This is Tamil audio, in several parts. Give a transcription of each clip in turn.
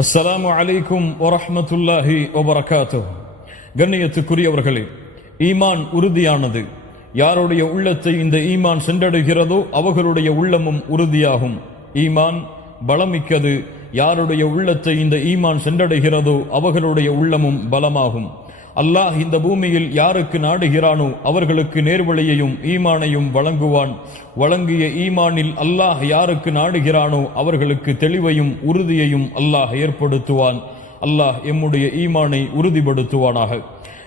அஸ்ஸலாமு அலைக்கும் வரஹ்மத்துல்லாஹி வபரகாத்துஹு. கண்ணியத்துக்குரியவர்களே, ஈமான் உறுதியானது. யாருடைய உள்ளத்தை இந்த ஈமான் சென்றடைகிறதோ அவர்களுடைய உள்ளமும் உறுதியாகும். ஈமான் பலமிக்கது. யாருடைய உள்ளத்தை இந்த ஈமான் சென்றடைகிறதோ அவர்களுடைய உள்ளமும் பலமாகும். அல்லாஹ் இந்த பூமியில் யாருக்கு நாடுகிறானோ அவர்களுக்கு நேர்வழியையும் ஈமானையும் வழங்குவான். வழங்கிய ஈமானில் அல்லாஹ் யாருக்கு நாடுகிறானோ அவர்களுக்கு தெளிவையும் உறுதியையும் அல்லாஹ் ஏற்படுத்துவான். அல்லாஹ் எம்முடைய ஈமானை உறுதிப்படுத்துவானாக.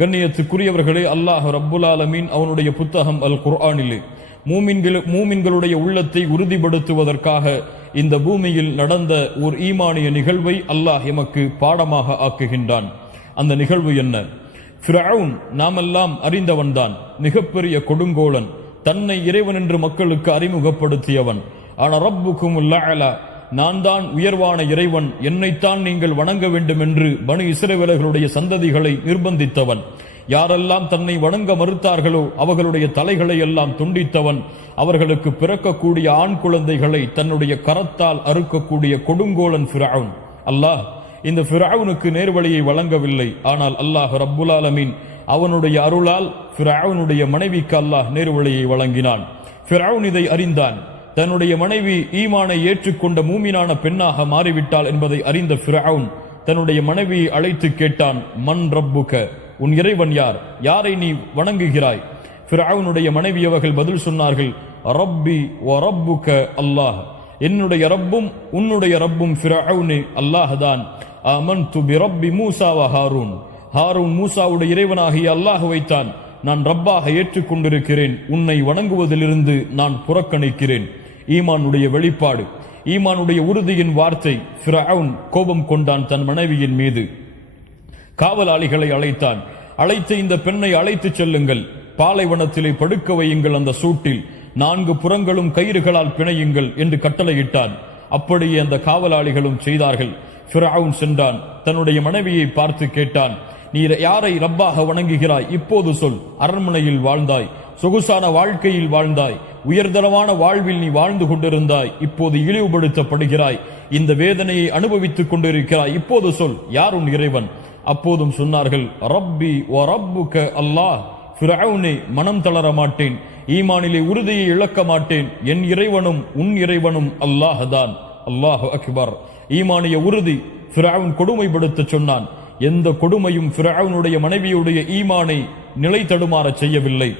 கண்ணியத்துக்குரியவர்களே, அல்லாஹ் ரப்புல் ஆலமீன் அவனுடைய புத்தகம் அல் குர்ஆனிலே மூமின்களுடைய உள்ளத்தை உறுதிப்படுத்துவதற்காக இந்த பூமியில் நடந்த ஒரு ஈமானிய நிகழ்வை அல்லாஹ் எமக்கு பாடமாக ஆக்குகின்றான். அந்த நிகழ்வு என்ன? ஃபிரவுன் நாமெல்லாம் அறிந்தவன்தான். மிகப்பெரிய கொடுங்கோலன். தன்னை இறைவன் என்று மக்களுக்கு அறிமுகப்படுத்தியவன். ஆனா ரப்புக்குமுல் அலா, நான் தான் உயர்வான இறைவன், என்னைத்தான் நீங்கள் வணங்க வேண்டும் என்று பனு இஸ்ரவேலர்களுடைய சந்ததிகளை நிர்பந்தித்தவன். யாரெல்லாம் தன்னை வணங்க மறுத்தார்களோ அவர்களுடைய தலைகளை எல்லாம் துண்டித்தவன். அவர்களுக்கு பிறக்கக்கூடிய ஆண் குழந்தைகளை தன்னுடைய கரத்தால் அறுக்கக்கூடிய கொடுங்கோலன் ஃபிரவுன். அல்லாஹ் இந்த ஃபிரவுனுக்கு நேர்வழியை வழங்கவில்லை. ஆனால் அல்லாஹ் ரப்புல் ஆலமீன் அவனுடைய அருளால் ஃபிரவுனுடைய மனைவிக்கு அல்லாஹ் நேர்வழியை வழங்கினான். ஃபிரவுன் இதை அறிந்தான். தன்னுடைய மனைவி ஈமானை ஏற்றுக்கொண்ட மூமினான பெண்ணாக மாறிவிட்டாள் என்பதை அறிந்த ஃபிரவுன் தன்னுடைய மனைவியை அழைத்து கேட்டான், மன் ரப்புக, உன் இறைவன் யார்? யாரை நீ வணங்குகிறாய்? ஃபிரவுனுடைய மனைவி அவர்கள் பதில் சொன்னார்கள், ரப்பி வ ரப்புக அல்லாஹ், என்னுடைய ரப்பும் உன்னுடைய ரப்பும் ஃபிரவுனே அல்லாஹ்தான். ஆமன்து பி ரப்பி மூசா வ ஹாரூன், ஹாரூன் மூசாவுடைய இறைவனாகிய அல்லாஹ்வைத்தான் நான் ரப்பாக ஏற்றுக்கொண்டிருக்கிறேன். உன்னை வணங்குவதிலிருந்து நான் புறக்கணிக்கிறேன். ஈமானுடைய வெளிப்பாடு, ஈமானுடைய உறுதியின் வார்த்தை. ஃபிரவுன் கோபம் கொண்டான் தன் மனைவியின் மீது. காவலாளிகளை அழைத்தான். அழைத்து இந்த பெண்ணை அழைத்துச் செல்லுங்கள், பாலைவனத்திலே படுக்க வையுங்கள், அந்த சூட்டில் 4 புறங்களும் கயிறுகளால் பிணையுங்கள் என்று கட்டளையிட்டான். அப்படியே அந்த காவலாளிகளும் செய்தார்கள். ஃபிரவுன் சென்றான். தன்னுடைய மனைவியை பார்த்து கேட்டான், நீ யாரை ரப்பாக வணங்குகிறாய்? இப்போது சொல். அரண்மனையில் வாழ்ந்தாய், சொகுசான வாழ்க்கையில் வாழ்ந்தாய், உயர்தரமான வாழ்வில் நீ வாழ்ந்து கொண்டிருந்தாய். இப்போது இழிவுபடுத்தப்படுகிறாய், இந்த வேதனையை அனுபவித்துக் கொண்டிருக்கிறாய். இப்போது சொல், யார் உன் இறைவன்? அப்போதும் சொன்னார்கள், ரப்பி வ ரப்புக அல்லாஹ். ஃபிரவுனே, மனம் தளர மாட்டேன், ஈமானிலே உறுதியை இழக்க மாட்டேன். என் இறைவனும் உன் இறைவனும் அல்லாஹ் தான். அல்லாஹு அக்பர். ஈமானிய உறுதி. ஃபிரவுன் கொடுமைப்படுத்த சொன்னான். எந்த கொடுமையும் ஃபிரவுனுடைய மனைவியுடைய ஈமானை நிலை தடுமாற செய்யவில்லை.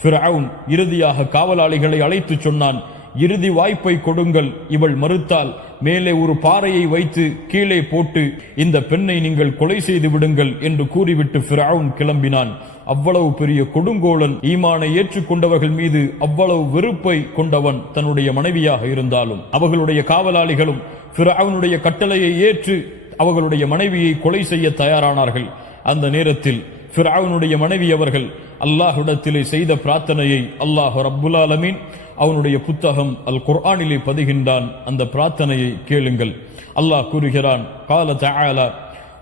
ஃபிரவுன் இறுதியாக காவலாளிகளை அழைத்து சொன்னான், இறுதி வாய்ப்பை கொடுங்கள். இவள் மறுத்தால் மேலே ஒரு பாறையை வைத்து கீழே போட்டு இந்த பெண்ணை நீங்கள் கொலை செய்து விடுங்கள் என்று கூறிவிட்டு ஃபிரவுன் கிளம்பினான். அவ்வளவு பெரிய கொடுங்கோலன். ஈமானை ஏற்றுக்கொண்டவர்கள் மீது அவ்வளவு வெறுப்பை கொண்டவன் தன்னுடைய மனைவியாக இருந்தாலும். அவர்களுடைய காவலாளிகளும் ஃபிரவுனுடைய கட்டளையை ஏற்று அவர்களுடைய மனைவியை கொலை செய்ய தயாரானார்கள். அந்த நேரத்தில் ஃபிரவுனுடைய மனைவி அவர்கள் அல்லாஹ்விடத்திலே செய்த பிரார்த்தனையை அல்லாஹ் ரப்புல் ஆலமீன் அவனுடைய புத்தகம் அல் குர்ஆனிலே பதிகின்றான். அந்த பிரார்த்தனையை கேளுங்கள். அல்லாஹ் கூறுகிறான், قال تعالى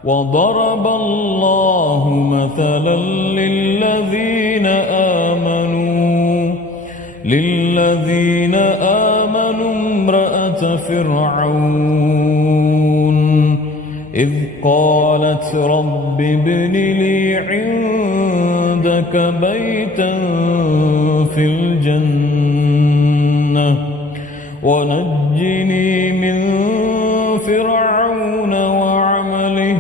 وضرب الله مثلا للذين آمنوا امرأة فرعون إذ قالت رب ابن لي عندك بيتا في الجنة ونجني من فرعون وعمله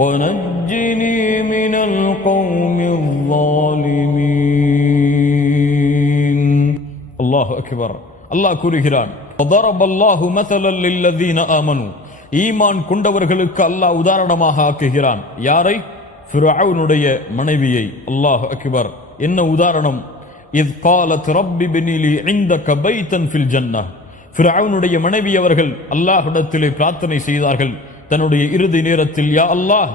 ونجني من القوم الظالمين. الله أكبر. الله கூறுகிறான், وضرب الله مثلا للذين آمنوا, ஈமான் கொண்டவர்களுக்கு அல்லாஹ் உதாரணமாக ஆக்குகிறான். யாரை? ஃபிரவுனுடைய மனைவியை. அல்லாஹ் அக்பர். என்ன உதாரணம்? இத் قالت رب ابن لي عندك بيتا في الجنة. ஃபிரவுனுடைய மனைவி அவர்கள் அல்லாஹ்விடத்திலே பிரார்த்தனை செய்தார்கள் தன்னுடைய இறுதி நேரத்தில், யா அல்லாஹ்,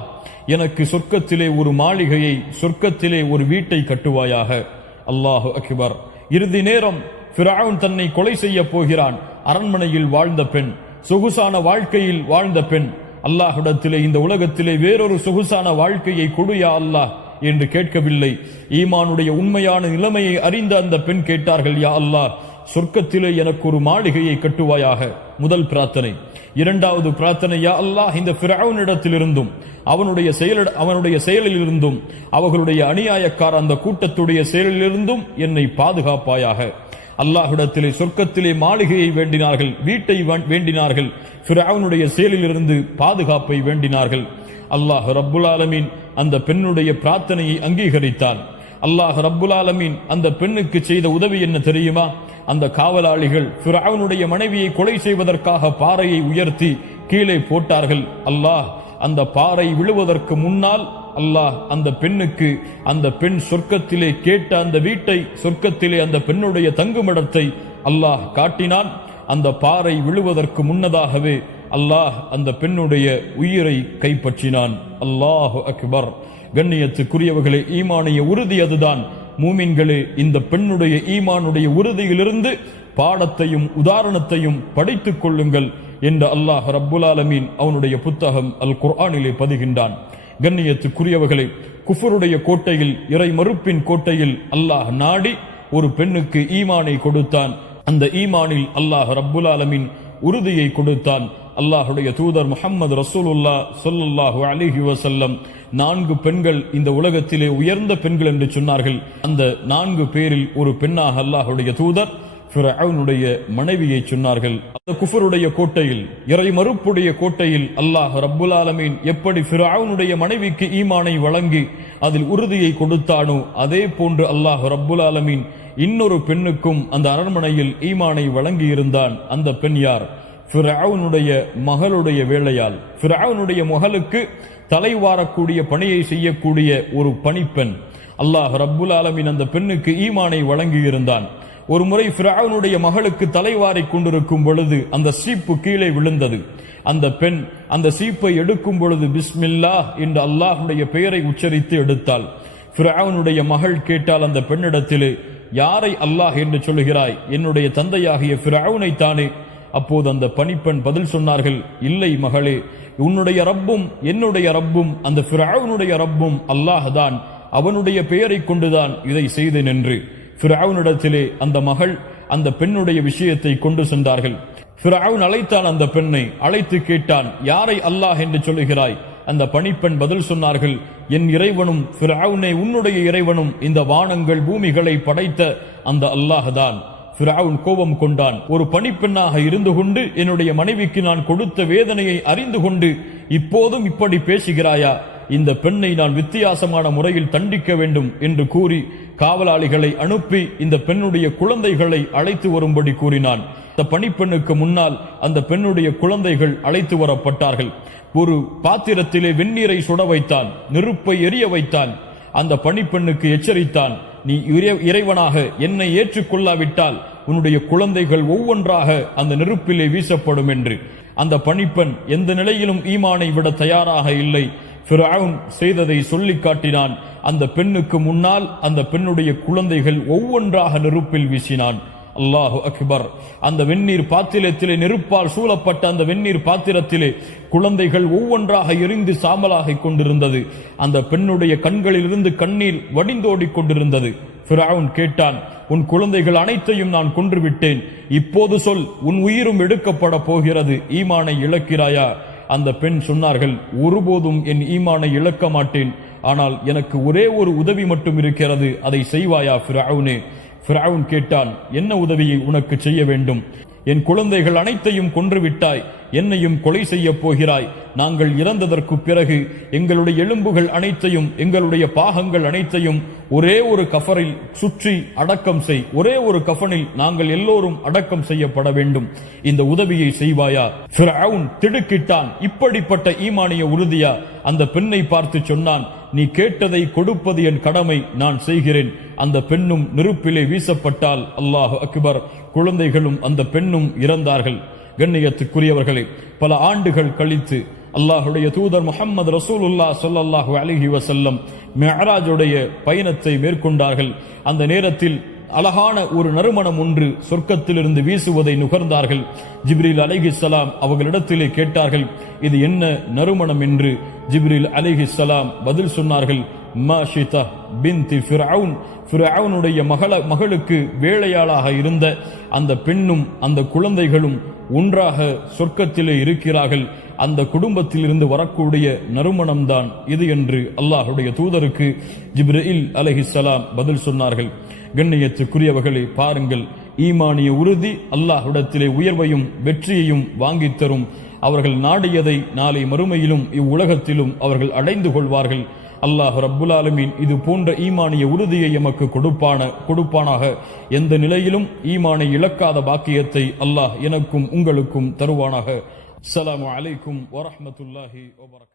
எனக்கு சொர்க்கத்திலே ஒரு மாளிகையை, சொர்க்கத்திலே ஒரு வீட்டை கட்டுவாயாக. அல்லாஹு அக்பர். இறுதி நேரம். ஃபிரவுன் தன்னை கொலை செய்ய போகிறான். அரண்மனையில் வாழ்ந்த பெண், சொகுசான வாழ்க்கையில் வாழ்ந்த பெண், அல்லாஹ்விடத்திலே இந்த உலகத்திலே வேறொரு சொகுசான வாழ்க்கையை கொடு யா அல்லாஹ் என்று கேட்கவில்லை. ஈமானுடைய உண்மையான நிலைமையை அறிந்த அந்த பெண் கேட்டார்கள், யா அல்லாஹ், சொர்க்கத்திலே எனக்கு ஒரு மாளிகையை கட்டுவாயாக. முதல் பிரார்த்தனை. இரண்டாவது பிரார்த்தனை, யா அல்லாஹ், இந்த ஃபிரௌனிடத்திலிருந்தும் அவனுடைய செயலிலிருந்தும் அவர்களுடைய அநியாயக்கார அந்த கூட்டத்துடைய செயலிலிருந்தும் என்னை பாதுகாப்பாயாக. அல்லாஹ்விடத்திலே சொர்க்கத்திலே மாளிகையை வேண்டினார்கள், வீட்டை வேண்டினார்கள், ஃபிரௌனுடைய செயலிலிருந்து பாதுகாப்பை வேண்டினார்கள். அல்லாஹ் ரப்புல் ஆலமீன் அந்த பெண்ணுடைய பிரார்த்தனையை அங்கீகரித்தான். அல்லாஹ் ரப்புல் ஆலமீன் அந்த பெண்ணுக்கு செய்த உதவி என்ன தெரியுமா? அந்த காவலாளிகள் ஃபிரௌனுடைய மனைவியை கொலை செய்வதற்காக பாறையை உயர்த்தி கீழே போட்டார்கள். அல்லாஹ் அந்த பாறை விழுவதற்கு முன்னால் அல்லாஹ் அந்த பெண்ணுக்கு, அந்த பெண் சொர்க்கத்திலே கேட்ட அந்த வீட்டை, சொர்க்கத்திலே அந்த பெண்ணுடைய தங்குமிடத்தை அல்லாஹ் காட்டினான். அந்த பாறை விழுவதற்கு முன்னதாகவே அல்லாஹ் அந்த பெண்ணுடைய உயிரை கைப்பற்றினான். அல்லாஹு அக்பர். கண்ணியத்துக்குரியவர்களே, ஈமானிய உறுதி அதுதான். மூமின்களே, இந்த பெண்ணுடைய ஈமானுடைய உறுதியிலிருந்து பாடத்தையும் உதாரணத்தையும் படித்துக் கொள்ளுங்கள் என்று அல்லாஹ் ரப்புல் ஆலமீன் அவனுடைய புத்தகம் அல் குர்ஆனிலே பதிகின்றான். கண்ணியத்துக்குரியவர்களே, குஃபருடைய கோட்டையில், இறை மறுப்பின் கோட்டையில் அல்லாஹ் நாடி ஒரு பெண்ணுக்கு ஈமானை கொடுத்தான். அந்த ஈமானில் அல்லாஹ் ரப்புல் ஆலமீன் உறுதியை கொடுத்தான். அல்லாஹுடைய தூதர் முஹம்மது ரசூலுல்லாஹ் ஸல்லல்லாஹு அலைஹி வஸல்லம் 4 பெண்கள் இந்த உலகத்திலே உயர்ந்த பெண்கள் என்று சொன்னார்கள். அந்த 4 பேரில் ஒரு பெண்ணாக அல்லாஹுடைய தூதர் ஃபிரௌனுடைய மனைவியை சொன்னார்கள். அந்த குஃபருடைய கோட்டையில், இறை மறுப்புடைய கோட்டையில் அல்லாஹ் ரப்புல் ஆலமீன் எப்படி ஃபிரௌனுடைய மனைவிக்கு ஈமானை வழங்கி அதில் உறுதியை கொடுத்தானோ, அதே போன்று அல்லாஹ் ரப்புல் ஆலமீன் இன்னொரு பெண்ணுக்கும் அந்த அரண்மனையில் ஈமானை வழங்கி இருந்தான். அந்த பெண் யார்? ஃபிரௌனுடைய மகளுடைய வேலையால், ஃபிரௌனுடைய மகளுக்கு தலைவாரக்கூடிய பணியை செய்யக்கூடிய ஒரு பணிப்பெண். அல்லாஹ் ரப்புல் ஆலமீன் அந்த பெண்ணுக்கு ஈமானை வழங்கி இருந்தான். ஒரு முறை ஃபிரௌனுடைய மகளுக்கு தலைவாரி கொண்டிருக்கும் பொழுது அந்த சீப்பு கீழே விழுந்தது. அந்த பெண் அந்த சீப்பை எடுக்கும் பொழுது பிஸ்மில்லாஹ் என்று அல்லாஹ்வுடைய பெயரை உச்சரித்து எடுத்தாள். ஃபிரௌனுடைய மகள் கேட்டால் அந்த பெண்ணிடத்திலே, யாரை அல்லாஹ் என்று சொல்கிறாய்? என்னுடைய தந்தையாகிய ஃபிரௌனை தானே. அப்போது அந்த பணிப்பெண் பதில் சொன்னார்கள், இல்லை மகளே, உன்னுடைய ரப்பும் என்னுடைய ரப்பும் அந்த ஃபிரௌனுடைய ரப்பும் அல்லாஹ் தான். அவனுடைய பெயரை கொண்டுதான் இதை செய்தேன் என்று ஃபிரௌனிடத்திலே அந்த மகள் அந்த பெண்ணுடைய விஷயத்தை கொண்டு சென்றார்கள். ஃபிரௌன் அழைத்தான். அந்த பெண்ணை அழைத்து கேட்டான், யாரை அல்லாஹ் என்று சொல்லுகிறாய்? அந்த பணிப்பெண் பதில் சொன்னார்கள், என் இறைவனும் ஃபிரௌனே உன்னுடைய இறைவனும் இந்த வானங்கள் பூமிகளை படைத்த அந்த அல்லாஹ் தான். ஃபிரௌன் கோபம் கொண்டான். ஒரு பணிப்பெண்ணாக இருந்து கொண்டு என்னுடைய மனைவிக்கு நான் கொடுத்த வேதனையை அறிந்து கொண்டு இப்போதும் இப்படி பேசுகிறாயா? இந்த பெண்ணை நான் வித்தியாசமான முறையில் தண்டிக்க வேண்டும் என்று கூறி காவலாளிகளை அனுப்பி இந்த பெண்ணுடைய குழந்தைகளை அழைத்து வரும்படி கூறினான். அந்த பணிப்பெண்ணுக்கு முன்னால் அந்த பெண்ணுடைய குழந்தைகள் அழைத்து வரப்பட்டார்கள். ஒரு பாத்திரத்திலே வெந்நீரை சுட வைத்தான், நெருப்பை எரிய வைத்தான். அந்த பணிப்பெண்ணுக்கு எச்சரித்தான், நீ இறைவனாக என்னை ஏற்றுக்கொள்ளாவிட்டால் உன்னுடைய குழந்தைகள் ஒவ்வொன்றாக அந்த நெருப்பிலே வீசப்படும் என்று. அந்த பணிப்பெண் எந்த நிலையிலும் ஈமானை விட தயாராக இல்லை. ஃபிரௌன் செய்ததை சொல்லி காட்டினான். அந்த பெண்ணுக்கு முன்னால் அந்த பெண்ணுடைய குழந்தைகள் ஒவ்வொன்றாக நெருப்பில் வீசினான். அல்லாஹு அக்பர். அந்த வெந்நீர் பாத்திரத்திலே, நெருப்பால் சூழப்பட்ட அந்த வெந்நீர் பாத்திரத்திலே குழந்தைகள் ஒவ்வொன்றாக எரிந்து சாம்பலாகிக் கொண்டிருந்தது. அந்த பெண்ணுடைய கண்களிலிருந்து கண்ணீர் வடிந்தோடிக் கொண்டிருந்தது. ஃபிரௌன் கேட்டான், உன் குழந்தைகள் அனைத்தையும் நான் கொன்றுவிட்டேன், இப்போது சொல், உன் உயிரும் எடுக்கப்பட போகிறது, ஈமானை இழக்கிறாயா? அந்த பெண் சொன்னார்கள், ஒருபோதும் என் ஈமானை இழக்க மாட்டேன், ஆனால் எனக்கு ஒரே ஒரு உதவி மட்டும் இருக்கிறது, அதை செய்வாயா ஃபிரௌனே? ஃபிரௌன் கேட்டான், என்ன உதவியை உனக்கு செய்ய வேண்டும்? என் குழந்தைகள் அனைத்தையும் கொன்றுவிட்டாய், என்னையும் கொலை செய்ய போகிறாய். நாங்கள் இறந்ததற்கு பிறகு எங்களுடைய எலும்புகள் அனைத்தையும், எங்களுடைய பாகங்கள் அனைத்தையும் ஒரே ஒரு கஃபரில் சுற்றி அடக்கம் செய். ஒரே ஒரு கஃபனில் நாங்கள் எல்லோரும் அடக்கம் செய்யப்பட வேண்டும். இந்த உதவியை செய்வாயா? ஃபிரௌன் திடுக்கிட்டான். இப்படிப்பட்ட ஈமானிய உறுதியா? அந்த பெண்ணை பார்த்து சொன்னான், நீ கேட்டதை கொடுப்பது என் கடமை, நான் செய்கிறேன். அந்த பெண்ணும் நெருப்பிலே வீசப்பட்டால். அல்லாஹு அக்பர். குழந்தைகளும் அந்த பெண்ணும் இறந்தார்கள். கண்ணியத்துக்குரியவர்களே, பல ஆண்டுகள் கழித்து அல்லாஹுடைய தூதர் முஹம்மது ரசூலுல்லாஹ் ஸல்லல்லாஹு அலைஹி வஸல்லம் மிஅராஜுடைய பயணத்தை மேற்கொண்டார்கள். அந்த நேரத்தில் அழகான ஒரு நறுமணம் ஒன்று சொர்க்கத்திலிருந்து வீசுவதை நுகர்ந்தார்கள். ஜிப்ரீல் அலைஹிஸ்ஸலாம் அவர்களிடத்திலே கேட்டார்கள், இது என்ன நறுமணம் என்று. ஜிப்ரீல் அலைஹிஸ்ஸலாம் பதில் சொன்னார்கள், மாஷிதா பின்தி ஃபிர்அவுன், ஃபிர்அவுனுடைய மகளுக்கு வேலையாளாக இருந்த அந்த பெண்ணும் அந்த குழந்தைகளும் ஒன்றாக சொர்க்கத்திலே இருக்கிறார்கள். அந்த குடும்பத்திலிருந்து வரக்கூடிய நறுமணம்தான் இது என்று அல்லாஹுடைய தூதருக்கு ஜிப்ரீல் அலைஹிஸ்ஸலாம் பதில் சொன்னார்கள். கண்ணியத்துக்குரியவர்களே, பாருங்கள், ஈமானிய உறுதி அல்லாஹ்விடத்திலே உயர்வையும் வெற்றியையும் வாங்கித் தரும். அவர்கள் நாடியதை நாளை மறுமையிலும் இவ்வுலகத்திலும் அவர்கள் அடைந்து கொள்வார்கள். அல்லாஹ் ரப்புல் ஆலமீன் இது போன்ற ஈமானிய உறுதியை எமக்கு கொடுப்பானாக. எந்த நிலையிலும் ஈமானை இழக்காத பாக்கியத்தை அல்லாஹ் எனக்கும் உங்களுக்கும் தருவானாக. அஸ்ஸலாமு அலைக்கும் வரஹ்மத்துல்லாஹி வபரகாத்துஹு.